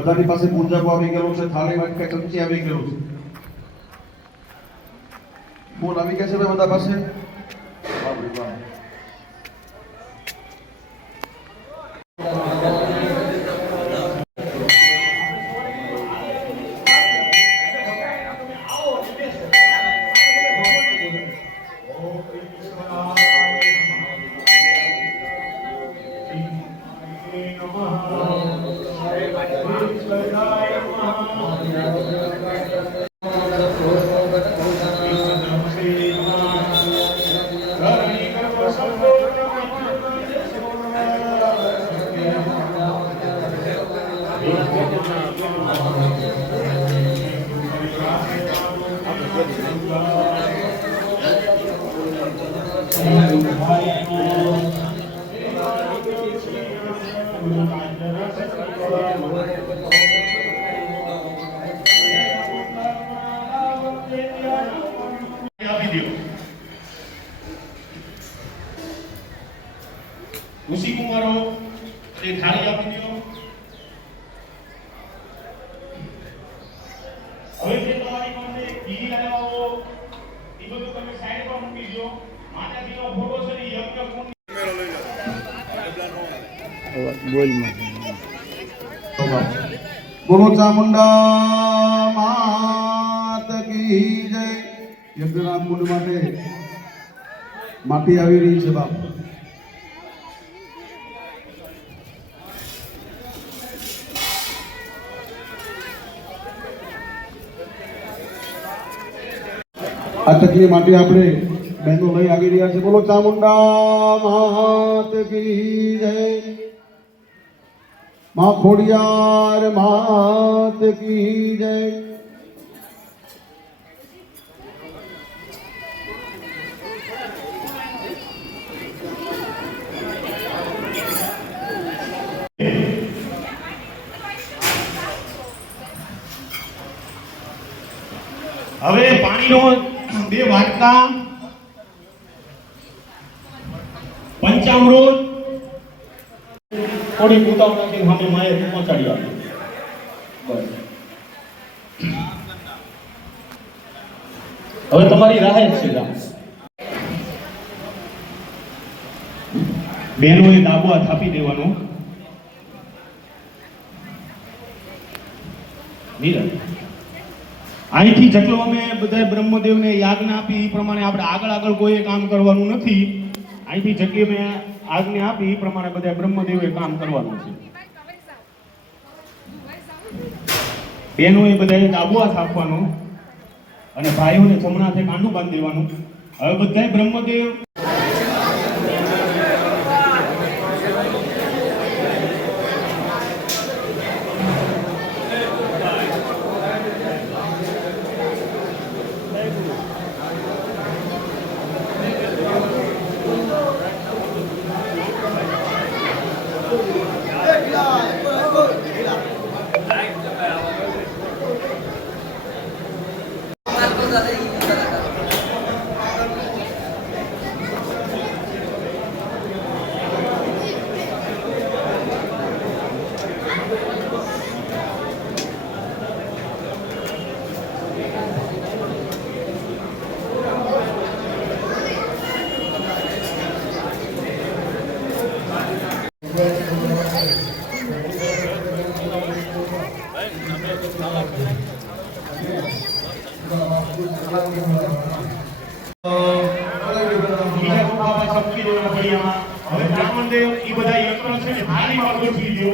બધાની પાસે પૂંજાકો આવી ગયેલો છે, થાળી વાટકા ચમચી આવી ગયેલું છે. ફોન આવી ગયા છે ભાઈ બધા પાસે. વાહ ભાઈ વાહ. ઋષિ કુમારો તે થાળી આપી દો. હવે જે તમારી પાસે ઘી લાવ્યા એ બધું તમે સાઈડ પર મૂકી દો. માતાજીનો ફોટો છે ને યજ્ઞ કુંડ બોલો ચામુંડા માત કી જય. યજ્ઞના કુંડ માટે માટી આવી રહી છે બાપ. આ તકલી માટે આપણે બહેનો લઈ આવી રહ્યા છે. બોલો ચામુંડા માત કી જય. માં ખોડિયાર માત કી જય. હવે પાણીનો 2 વાટકા પંચામૃત થોડી કુતાવ નાખીને સામે માએ પહોંચાડી આપી. હવે તમારી રાહે જ છે. બહેનોએ ડાબો હાથ આપી દેવાનો. અહીંથી જેટલો અમે બધા બ્રહ્મદેવને યાજ્ઞા આપી એ પ્રમાણે આપણે આગળ કોઈ કામ કરવાનું નથી. અહીંથી જેટલી અમે આજ્ઞા આપી એ પ્રમાણે બધા બ્રહ્મદેવે કામ કરવાનું છે. બહેનોએ બધાએ ડાબો હાથ આપવાનો અને ભાઈઓને જમણા હાથે કાંડું બાંધી દેવાનું. હવે બધા બ્રહ્મદેવ હવે બ્રાહ્મણદેવ એ બધા યંત્રો છે ને થાળીમાં ગોઠવી દો.